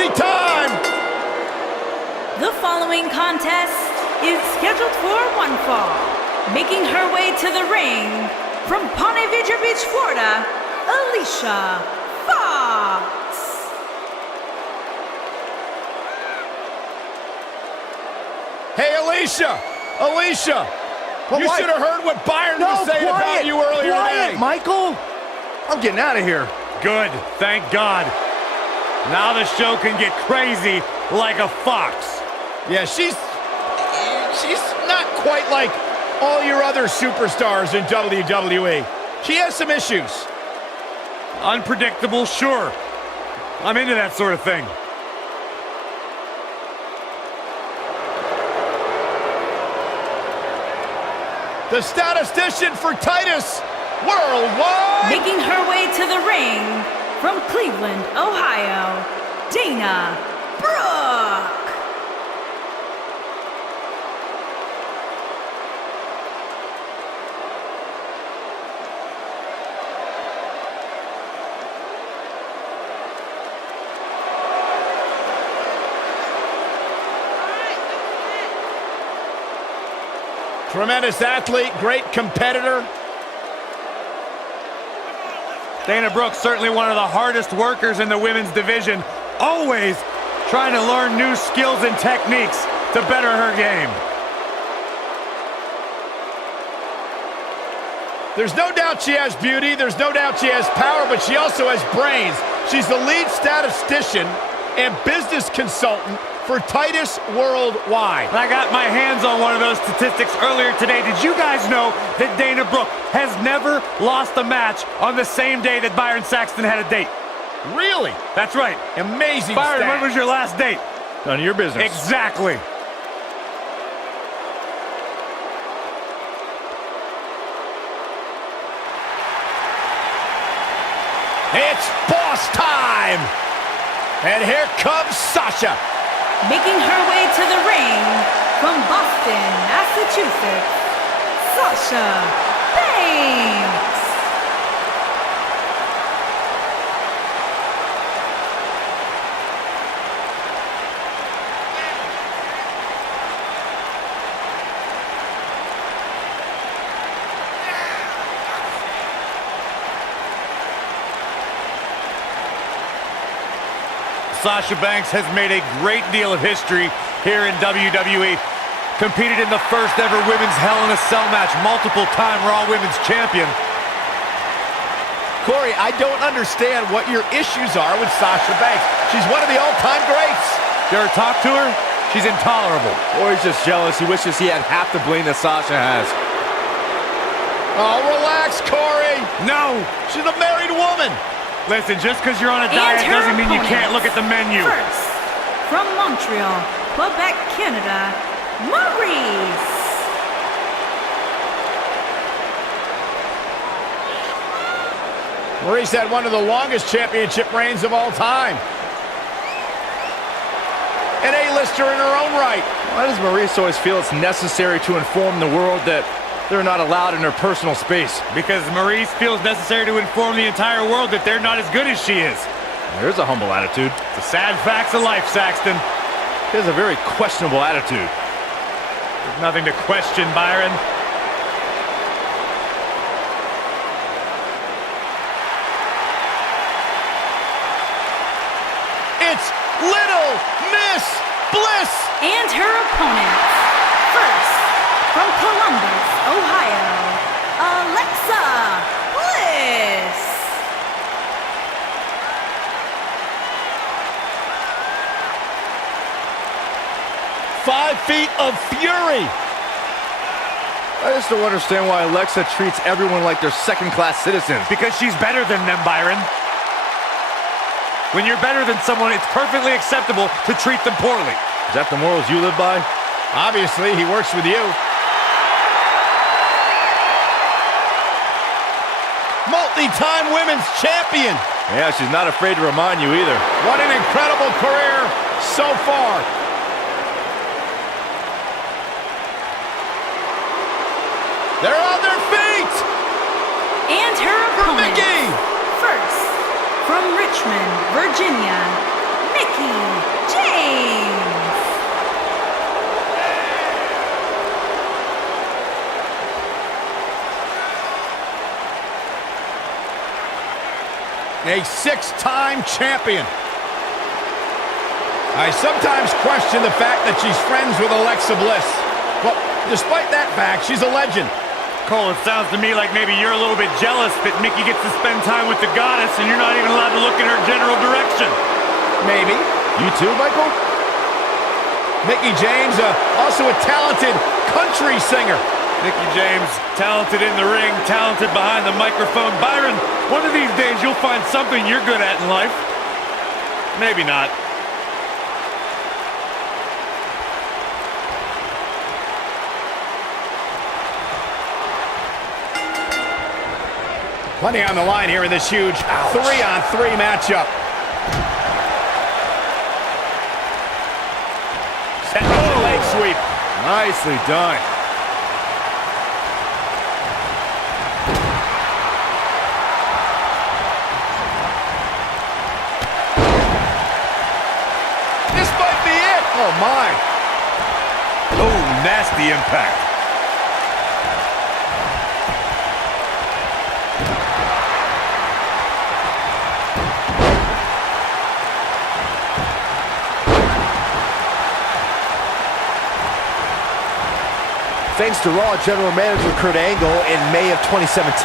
crazy time! The following contest is scheduled for one fall. Making her way to the ring from Ponte Vedra Beach, Florida, Alicia Fox. Hey, Alicia! Alicia! Well, you should have heard what Byron was saying about you earlier today. Michael! I'm getting out of here. Good, thank God. Now the show can get crazy like a fox. Yeah, she's not quite like all your other superstars in WWE. She has some issues. Unpredictable, sure. I'm into that sort of thing. The statistician for Titus Worldwide. Making her way to the ring from Cleveland, Ohio, Dana Brooke. Tremendous athlete, great competitor. Dana Brooke, certainly one of the hardest workers in the women's division, always trying to learn new skills and techniques to better her game. There's no doubt she has beauty, there's no doubt she has power, but she also has brains. She's the lead statistician and business consultant for Titus Worldwide. I got my hands on one of those statistics earlier today. Did you guys know that Dana Brooke has never lost a match on the same day that Byron Saxton had a date? Really? That's right. Amazing Byron, stat. when was your last date? None of your business. Exactly. It's boss time! And here comes Sasha. Making her way to the ring from Boston, Massachusetts, Sasha Banks. Sasha Banks has made a great deal of history here in WWE. Competed in the first ever women's Hell in a Cell match, multiple-time Raw Women's Champion. Corey, I don't understand what your issues are with Sasha Banks. She's one of the all-time greats. You ever talk to her? She's intolerable. Or he's just jealous. He wishes he had half the bling that Sasha has. Oh, relax, Corey. No! She's a married woman. Listen, just because you're on a diet doesn't mean you can't look at the menu. First, from Montreal, Quebec, Canada, Maryse. Maryse had one of the longest championship reigns of all time. An A-lister in her own right. Why does Maryse always feel it's necessary to inform the world that they're not allowed in her personal space? Because Maryse feels necessary to inform the entire world that they're not as good as she is. There's a humble attitude. The sad facts of life, Saxton. He has a very questionable attitude. There's nothing to question, Byron. It's Little Miss Bliss. And her opponents. First, from Columbus, Ohio, Alexa Bliss. "5 feet of fury." I just don't understand why Alexa treats everyone like they're second-class citizens. Because she's better than them, Byron. When you're better than someone, it's perfectly acceptable to treat them poorly. Is that the morals you live by? Obviously, he works with you. Multi-time women's champion. Yeah, she's not afraid to remind you either. What an incredible career so far. They're on their feet. And her For opponents. Mickie. First, from Richmond, Virginia, Mickie James. A six-time champion. I sometimes question the fact that she's friends with Alexa Bliss. Well, despite that fact, she's a legend. Cole, it sounds to me like maybe you're a little bit jealous that Mickie gets to spend time with the goddess and you're not even allowed to look in her general direction. Maybe. You too, Michael? Mickie James, also a talented country singer. Mickie James, talented in the ring, talented behind the microphone. Byron, one of these days you'll find something you're good at in life. Maybe not. Plenty on the line here in this huge 3-on-3 matchup. Set leg sweep. Nicely done. This might be it. Oh, my. Oh, nasty impact. Thanks to Raw General Manager Kurt Angle, in May of 2017,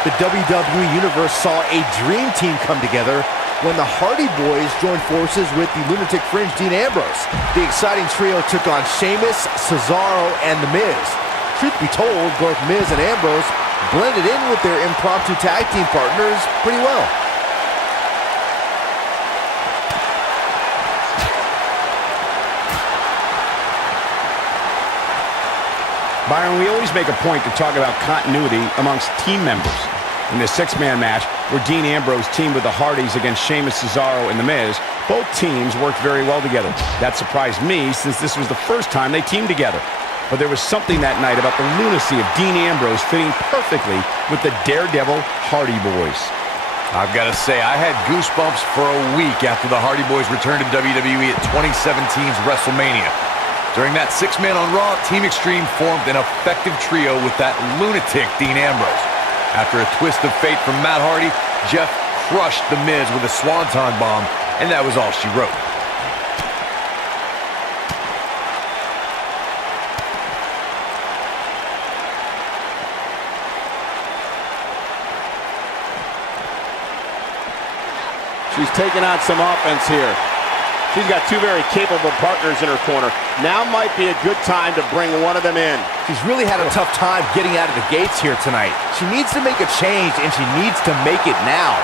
the WWE Universe saw a dream team come together when the Hardy Boys joined forces with the Lunatic Fringe Dean Ambrose. The exciting trio took on Sheamus, Cesaro, and The Miz. Truth be told, both Miz and Ambrose blended in with their impromptu tag team partners pretty well. Byron, we always make a point to talk about continuity amongst team members. In the six-man match, where Dean Ambrose teamed with the Hardys against Sheamus, Cesaro, and The Miz, both teams worked very well together. That surprised me, since this was the first time they teamed together. But there was something that night about the lunacy of Dean Ambrose fitting perfectly with the Daredevil Hardy Boys. I've got to say, I had goosebumps for a week after the Hardy Boys returned to WWE at 2017's WrestleMania. During that six-man on Raw, Team Extreme formed an effective trio with that lunatic Dean Ambrose. After a twist of fate from Matt Hardy, Jeff crushed The Miz with a swanton bomb, and that was all she wrote. She's taking on some offense here. She's got two very capable partners in her corner. Now might be a good time to bring one of them in. She's really had a tough time getting out of the gates here tonight. She needs to make a change, and she needs to make it now.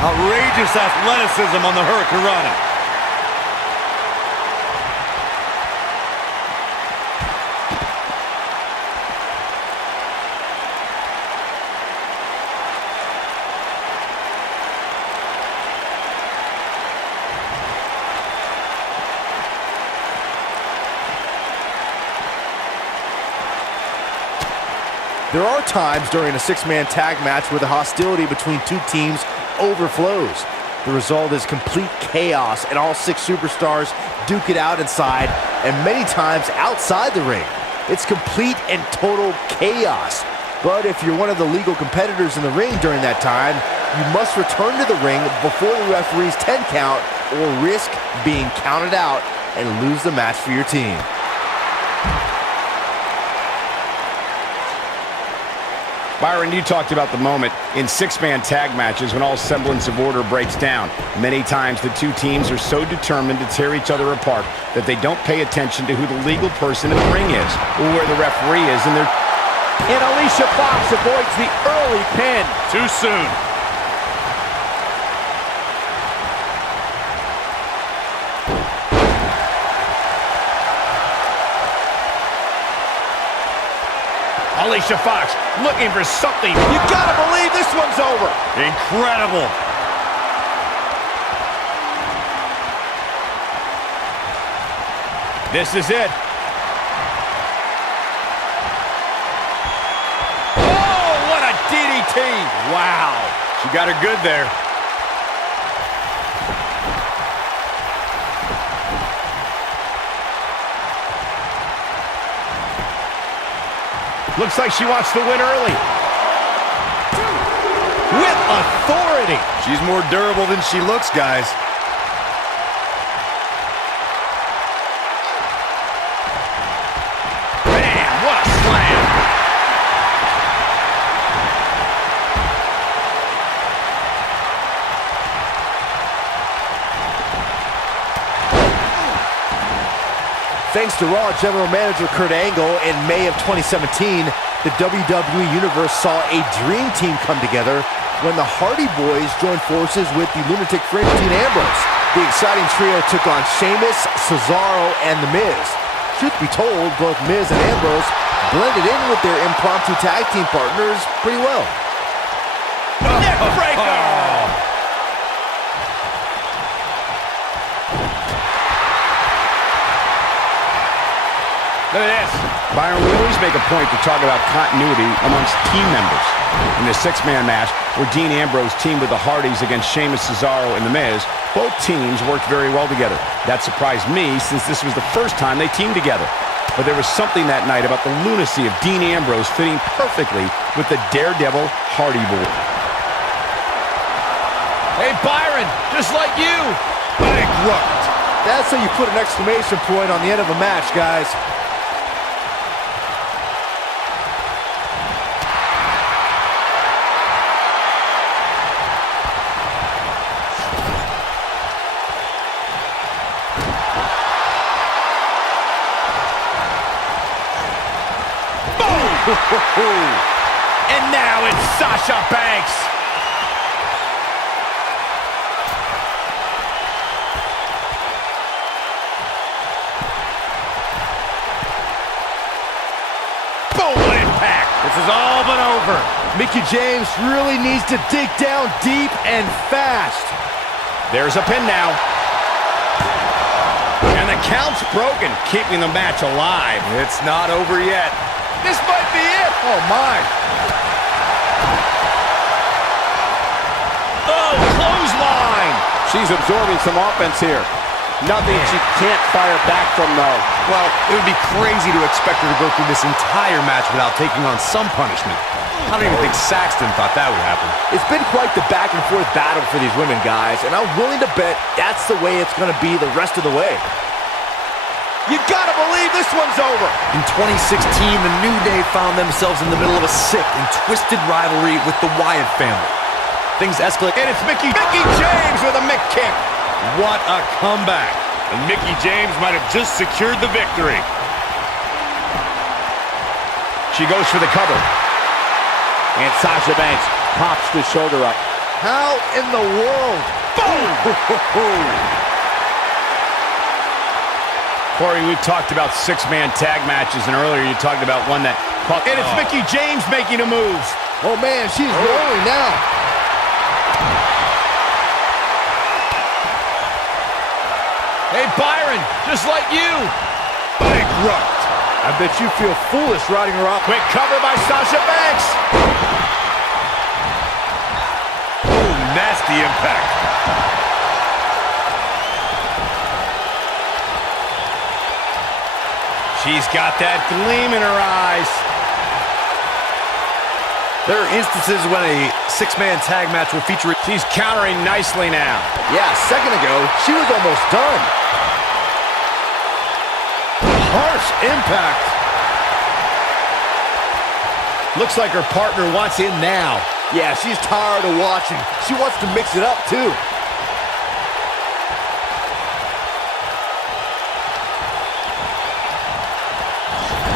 Outrageous athleticism on the Hurricanrana. There are times during a six-man tag match where the hostility between two teams overflows. The result is complete chaos, and all six superstars duke it out inside and many times outside the ring. It's complete and total chaos. But if you're one of the legal competitors in the ring during that time, you must return to the ring before the referee's 10 count or risk being counted out and lose the match for your team. Byron, you talked about the moment in six-man tag matches when all semblance of order breaks down. Many times the two teams are so determined to tear each other apart that they don't pay attention to who the legal person in the ring is or where the referee is in their... And Alicia Fox avoids the early pin. Too soon. Alicia Fox looking for something. You gotta believe this one's over. Incredible. This is it. Oh, what a DDT. Wow. She got her good there. Looks like she wants to win early. With authority. She's more durable than she looks, guys. Man, what a slam. Thanks to Raw General Manager Kurt Angle, in May of 2017, the WWE Universe saw a dream team come together when the Hardy Boys joined forces with the Lunatic Fringe Dean Ambrose. The exciting trio took on Sheamus, Cesaro, and The Miz. Truth be told, both Miz and Ambrose blended in with their impromptu tag team partners pretty well. Neckbreaker! Look at this. Byron, we always make a point to talk about continuity amongst team members. In the six-man match, where Dean Ambrose teamed with the Hardys against Sheamus, Cesaro, and The Miz, both teams worked very well together. That surprised me, since this was the first time they teamed together. But there was something that night about the lunacy of Dean Ambrose fitting perfectly with the daredevil Hardy Boy. Hey, Byron, just like you. Bankrupt. That's how you put an exclamation point on the end of a match, guys. And now it's Sasha Banks. Boom, what impact. This is all but over. Mickie James really needs to dig down deep and fast. There's a pin now. And the count's broken, keeping the match alive. It's not over yet. This might be it. Oh, my. Oh, clothesline. She's absorbing some offense here. Nothing she can't fire back from, though. Well, it would be crazy to expect her to go through this entire match without taking on some punishment. I don't even think Saxton thought that would happen. It's been quite the back and forth battle for these women, guys, and I'm willing to bet that's the way it's going to be the rest of the way. You gotta believe this one's over. In 2016, the New Day found themselves in the middle of a sick and twisted rivalry with the Wyatt family. Things escalate, And it's Mickie James with a Mick kick. What a comeback. And Mickie James might have just secured the victory. She goes for the cover. And Sasha Banks pops the shoulder up. How in the world? Boom! Corey, we've talked about six-man tag matches, and earlier you talked about one that... And it's Mickie James making a move. Oh, man, she's rolling now. Hey, Byron, just like you. Bankrupt. I bet you feel foolish riding her off. Quick cover by Sasha Banks. Oh, nasty impact. She's got that gleam in her eyes. There are instances when a six-man tag match will feature... She's countering nicely now. Yeah, a second ago, she was almost done. Harsh impact. Looks like her partner wants in now. Yeah, she's tired of watching. She wants to mix it up, too.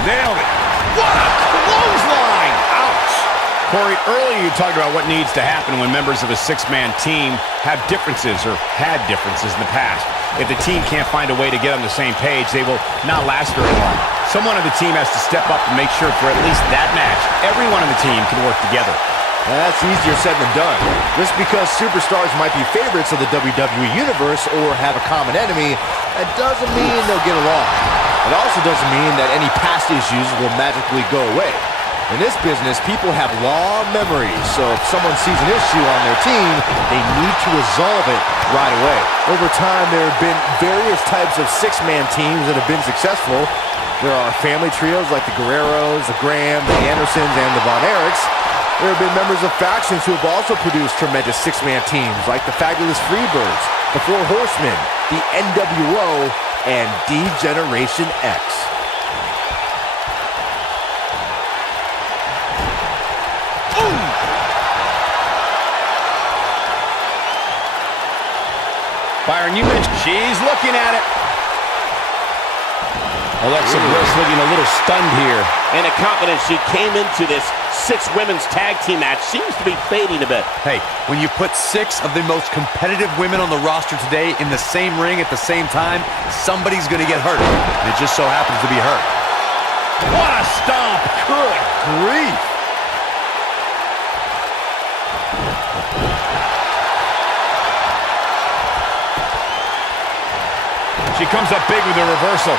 Nailed it. What a clothesline. Ouch. Corey, earlier you talked about what needs to happen when members of a six-man team have differences or had differences in the past. If the team can't find a way to get on the same page, they will not last very long. Someone on the team has to step up and make sure for at least that match, everyone on the team can work together. That's easier said than done. Just because superstars might be favorites of the WWE Universe or have a common enemy, that doesn't mean they'll get along. It also doesn't mean that any past issues will magically go away. In this business, people have long memories, so if someone sees an issue on their team, they need to resolve it right away. Over time, there have been various types of six-man teams that have been successful, There are family trios like the Guerreros, the Graham, the Andersons, and the Von Erichs. There have been members of factions who have also produced tremendous six-man teams like the Fabulous Freebirds, the Four Horsemen, the NWO, and D-Generation X. Byron, you mentioned she's looking at it. Alexa Bliss looking a little stunned here. And the confidence she came into this six women's tag team match seems to be fading a bit. Hey, when you put six of the most competitive women on the roster today in the same ring at the same time, somebody's going to get hurt. And it just so happens to be her. What a stomp! Good grief! She comes up big with a reversal.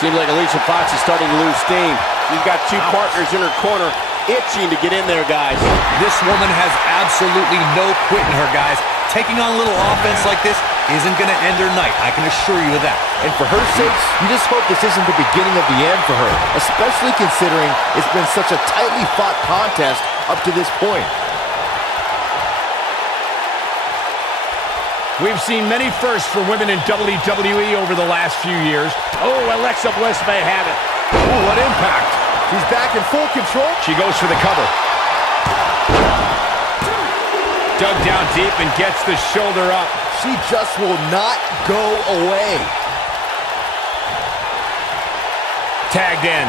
Seems like Alicia Fox is starting to lose steam. She's got two partners in her corner, itching to get in there, guys. This woman has absolutely no quit in her, guys. Taking on a little offense like this isn't going to end her night. I can assure you of that. And for her sake, you just hope this isn't the beginning of the end for her, especially considering it's been such a tightly fought contest up to this point. We've seen many firsts for women in WWE over the last few years. Oh, Alexa Bliss may have it. Oh, what impact! She's back in full control. She goes for the cover. Dug down deep and gets the shoulder up. She just will not go away. Tagged in.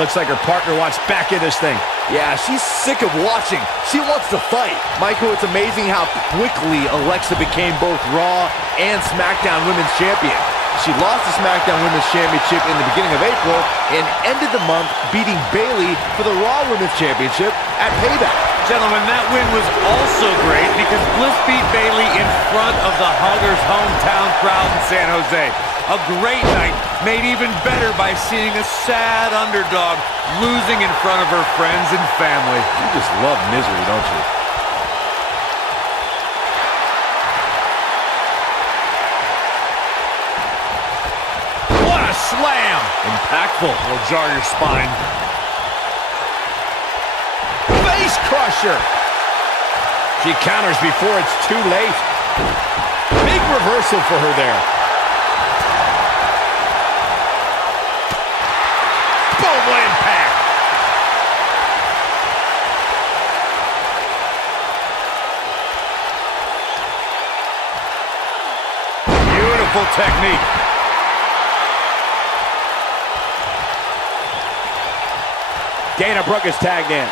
Looks like her partner wants back in this thing. Yeah, she's sick of watching. She wants to fight. Michael, it's amazing how quickly Alexa became both Raw and SmackDown Women's Champion. She lost the SmackDown Women's Championship in the beginning of April and ended the month beating Bayley for the Raw Women's Championship at Payback. Gentlemen, that win was also great because Bliss beat Bayley in front of the Huggers' hometown crowd in San Jose. A great night, made even better by seeing a sad underdog losing in front of her friends and family. You just love misery, don't you? What a slam! Impactful. Will jar your spine. Face crusher! She counters before it's too late. Big reversal for her there. Boom impact! Beautiful technique. Dana Brooke is tagged in.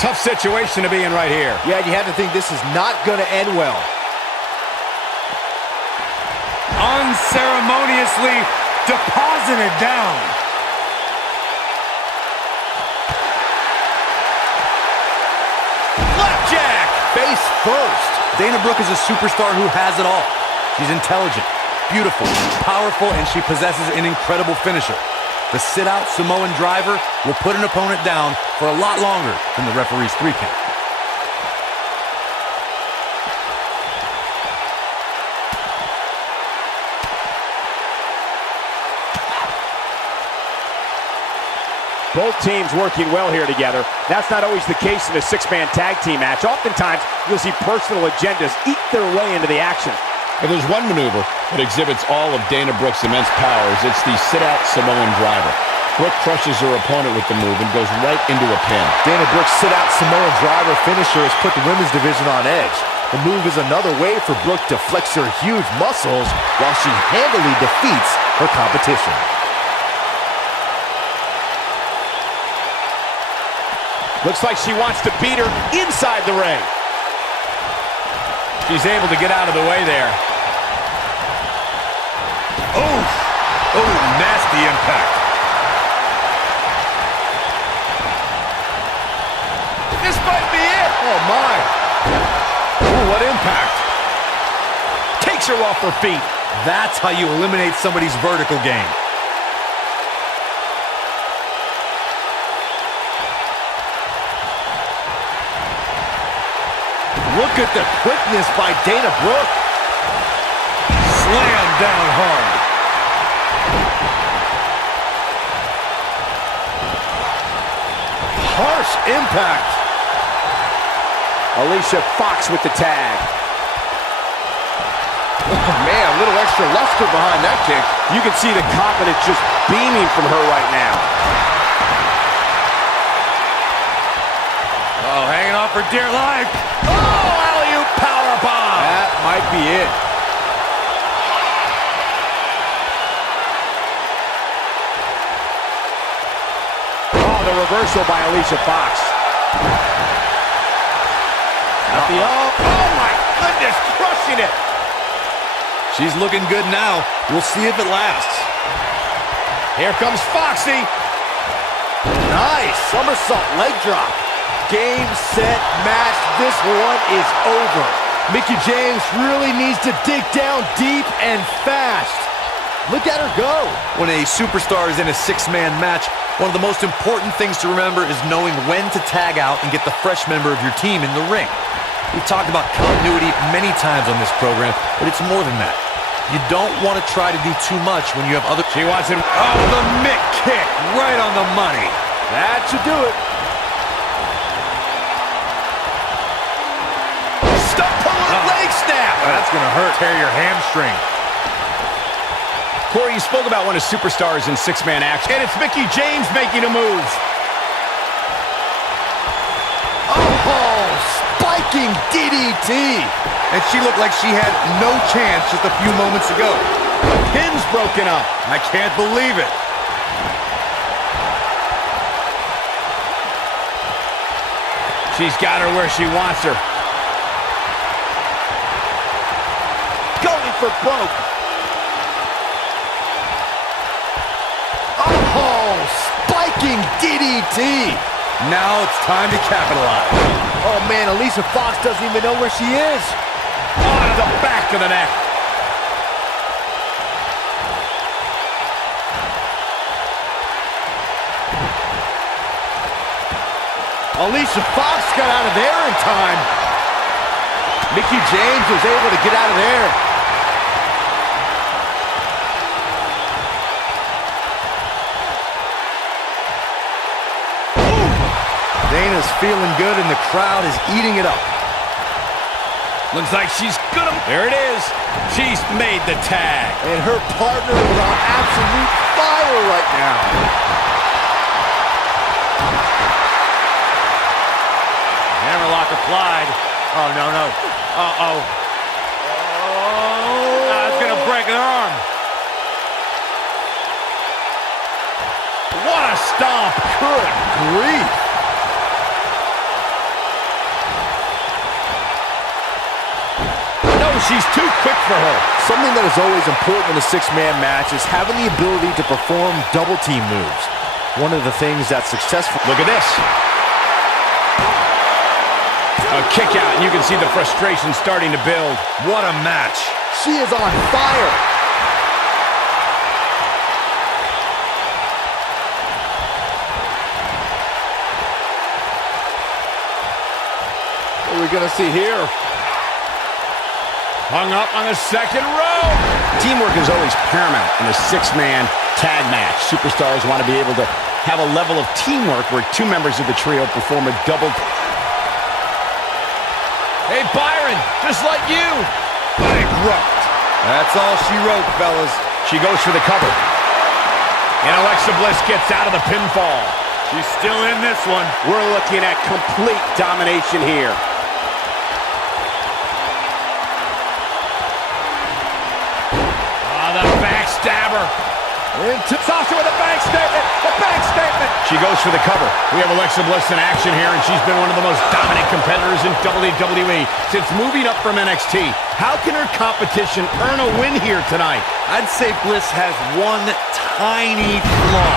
Tough situation to be in right here. Yeah, you have to think this is not going to end well. Unceremoniously deposited down. Flapjack! Face first. Dana Brooke is a superstar who has it all. She's intelligent, beautiful, powerful, and she possesses an incredible finisher. The sit-out Samoan driver will put an opponent down for a lot longer than the referee's 3 count. Both teams working well here together. That's not always the case in a six-man tag team match. Oftentimes, you'll see personal agendas eat their way into the action. If there's one maneuver that exhibits all of Dana Brooke's immense powers, it's the sit-out Samoan driver. Brooke crushes her opponent with the move and goes right into a pin. Dana Brooke's sit-out Samoan driver finisher has put the women's division on edge. The move is another way for Brooke to flex her huge muscles while she handily defeats her competition. Looks like she wants to beat her inside the ring. She's able to get out of the way there. Oh, nasty impact. This might be it. Oh, my. Ooh, what impact. Takes her off her feet. That's how you eliminate somebody's vertical game. Look at the quickness by Dana Brooke. Slam down hard. Harsh impact. Alicia Fox with the tag. Oh, man, a little extra luster behind that kick. You can see the confidence just beaming from her right now. Oh, hanging on for dear life. Oh, alley-oop powerbomb. That might be it. Oh, the reversal by Alicia Fox. Oh, my goodness, crushing it. She's looking good now. We'll see if it lasts. Here comes Foxy. Nice somersault leg drop. Game, set, match. This one is over. Mickie James really needs to dig down deep and fast. Look at her go. When a superstar is in a six-man match, one of the most important things to remember is knowing when to tag out and get the fresh member of your team in the ring. We've talked about continuity many times on this program, but it's more than that. You don't want to try to do too much when you have other... She wants him. Oh, the mitt kick right on the money. That should do it. Stop pulling leg snap. That's going to hurt. Tear your hamstring. Corey, you spoke about when a superstar is in six-man action, and it's Mickie James making a move. Oh, spiking DDT. And she looked like she had no chance just a few moments ago. Pin's broken up. I can't believe it. She's got her where she wants her. Going for Brooke. Oh, spiking DDT. Now it's time to capitalize. Oh, man, Alicia Fox doesn't even know where she is. On the back of the neck. Alicia Fox got out of there in time. Mickie James was able to get out of there. Dana's feeling good and the crowd is eating it up. Looks like she's gonna... There it is. She's made the tag. And her partner is on absolute fire right now. Hammerlock applied. Oh, no, no. Uh-oh. That's going to break an arm. What a stomp. Good grief. No, she's too quick for her. Something that is always important in a six-man match is having the ability to perform double team moves. One of the things that's successful. Look at this. A kick out, and you can see the frustration starting to build. What a match. She is on fire. What are we going to see here? Hung up on the second row. Teamwork is always paramount in a six-man tag match. Superstars want to be able to have a level of teamwork where two members of the trio perform a double. Hey, Byron, just like you. Bankrupt. That's all she wrote, fellas. She goes for the cover. And Alexa Bliss gets out of the pinfall. She's still in this one. We're looking at complete domination here. The backstabber. Into Sasha with a bank statement. The bank statement. She goes for the cover. We have Alexa Bliss in action here, and she's been one of the most dominant competitors in WWE since moving up from NXT. How can her competition earn a win here tonight? I'd say Bliss has one tiny flaw.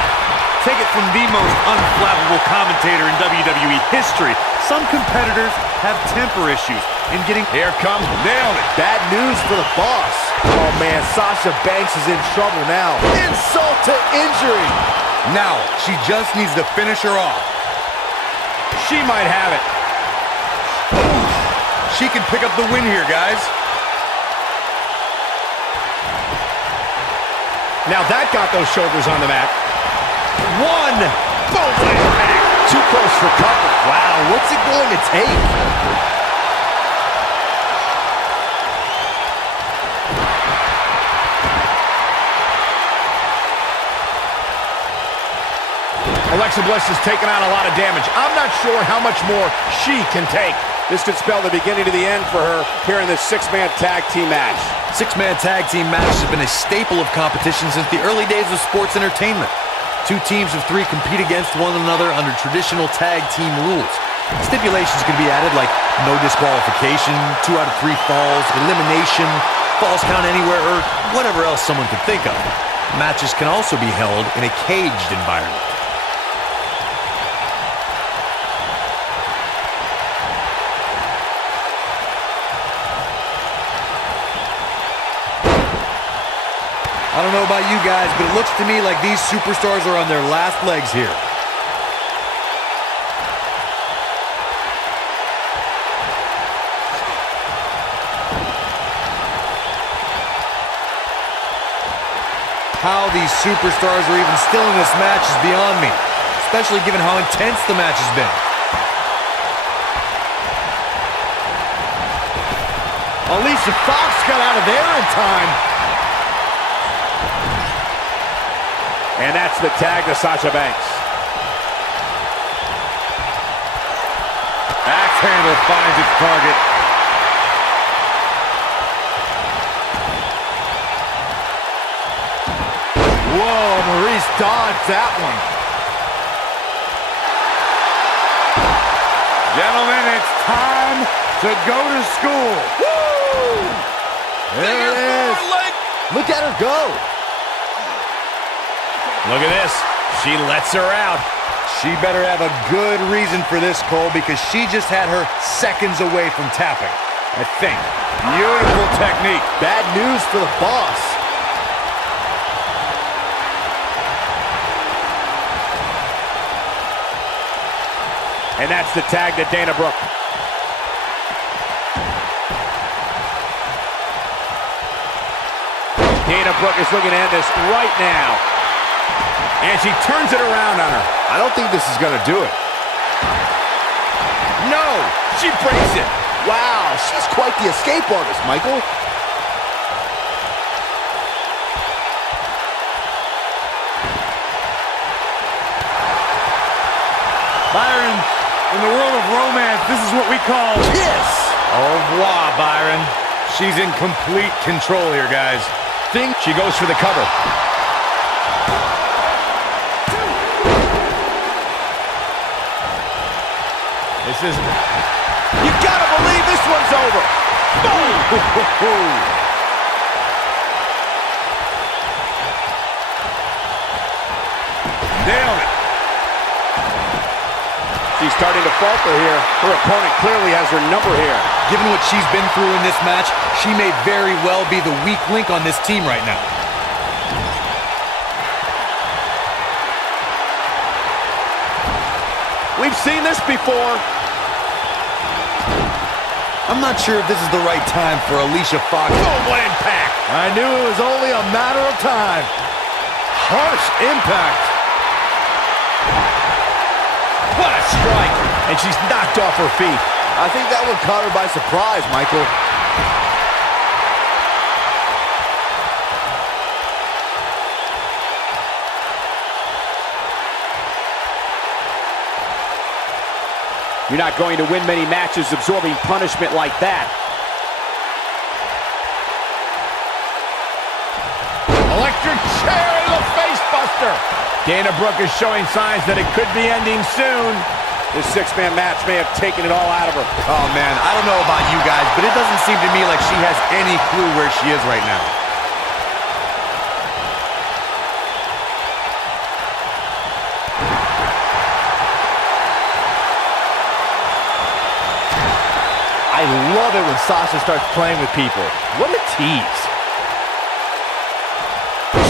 Take it from the most unflappable commentator in WWE history. Some competitors have temper issues in getting... Here comes, nailed it. Bad news for the boss. Oh man, Sasha Banks is in trouble now. Insult to injury. Now, she just needs to finish her off. She might have it. She can pick up the win here, guys. Now that got those shoulders on the mat. One! Boom! Impact. Too close for cover. Wow, what's it going to take? Alexa Bliss has taken on a lot of damage. I'm not sure how much more she can take. This could spell the beginning to the end for her here in this six-man tag team match. Six-man tag team match has been a staple of competition since the early days of sports entertainment. Two teams of three compete against one another under traditional tag team rules. Stipulations can be added like no disqualification, 2 out of 3 falls, elimination, falls count anywhere, or whatever else someone could think of. Matches can also be held in a caged environment. I don't know about you guys, but it looks to me like these superstars are on their last legs here. How these superstars are even still in this match is beyond me, especially given how intense the match has been. Alicia Fox got out of there in time. And that's the tag to Sasha Banks. Axe handle finds its target. Whoa, Maryse dodged that one. Gentlemen, it's time to go to school. Woo! There it is. Look at her go. Look at this. She lets her out. She better have a good reason for this, Cole, because she just had her seconds away from tapping. I think. Beautiful technique. Bad news for the boss. And that's the tag to Dana Brooke. Dana Brooke is looking to end this right now. And she turns it around on her. I don't think this is going to do it. No! She breaks it. Wow, she's quite the escape artist, Michael. Byron, in the world of romance, this is what we call... Kiss! Au revoir, Byron. She's in complete control here, guys. Think she goes for the cover. This is... You gotta believe this one's over. Boom! Nailed it. She's starting to falter here. Her opponent clearly has her number here. Given what she's been through in this match, she may very well be the weak link on this team right now. We've seen this before. I'm not sure if this is the right time for Alicia Fox. Boom, what impact! I knew it was only a matter of time. Harsh impact. What a strike! And she's knocked off her feet. I think that one caught her by surprise, Michael. You're not going to win many matches absorbing punishment like that. Electric chair into the face buster. Dana Brooke is showing signs that it could be ending soon. This six-man match may have taken it all out of her. Oh, man, I don't know about you guys, but it doesn't seem to me like she has any clue where she is right now. I love it when Sasha starts playing with people. What a tease.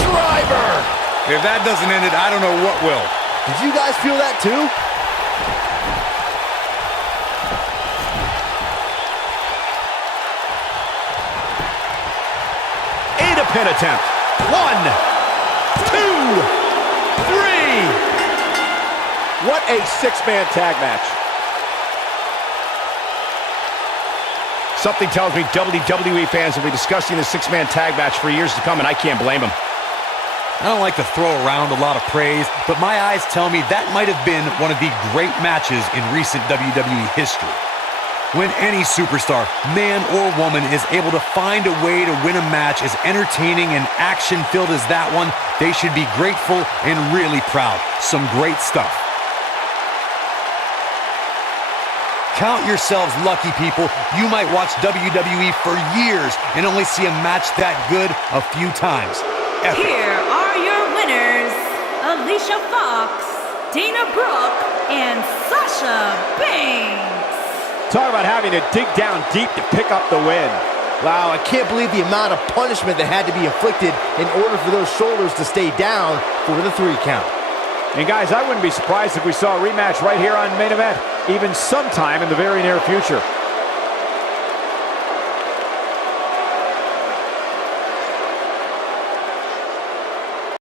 Driver! If that doesn't end it, I don't know what will. Did you guys feel that too? Pin attempt. 1, 2, 3. What a six-man tag match. Something tells me WWE fans will be discussing the six-man tag match for years to come, and I can't blame them. I don't like to throw around a lot of praise, but my eyes tell me that might have been one of the great matches in recent WWE history. When any superstar, man or woman, is able to find a way to win a match as entertaining and action-filled as that one, they should be grateful and really proud. Some great stuff. Count yourselves lucky, people. You might watch WWE for years and only see a match that good a few times. Epic. Here are your winners, Alicia Fox, Dana Brooke, and Sasha Banks. Talk about having to dig down deep to pick up the win. Wow, I can't believe the amount of punishment that had to be inflicted in order for those shoulders to stay down for the 3 count. And guys, I wouldn't be surprised if we saw a rematch right here on Main Event, even sometime in the very near future.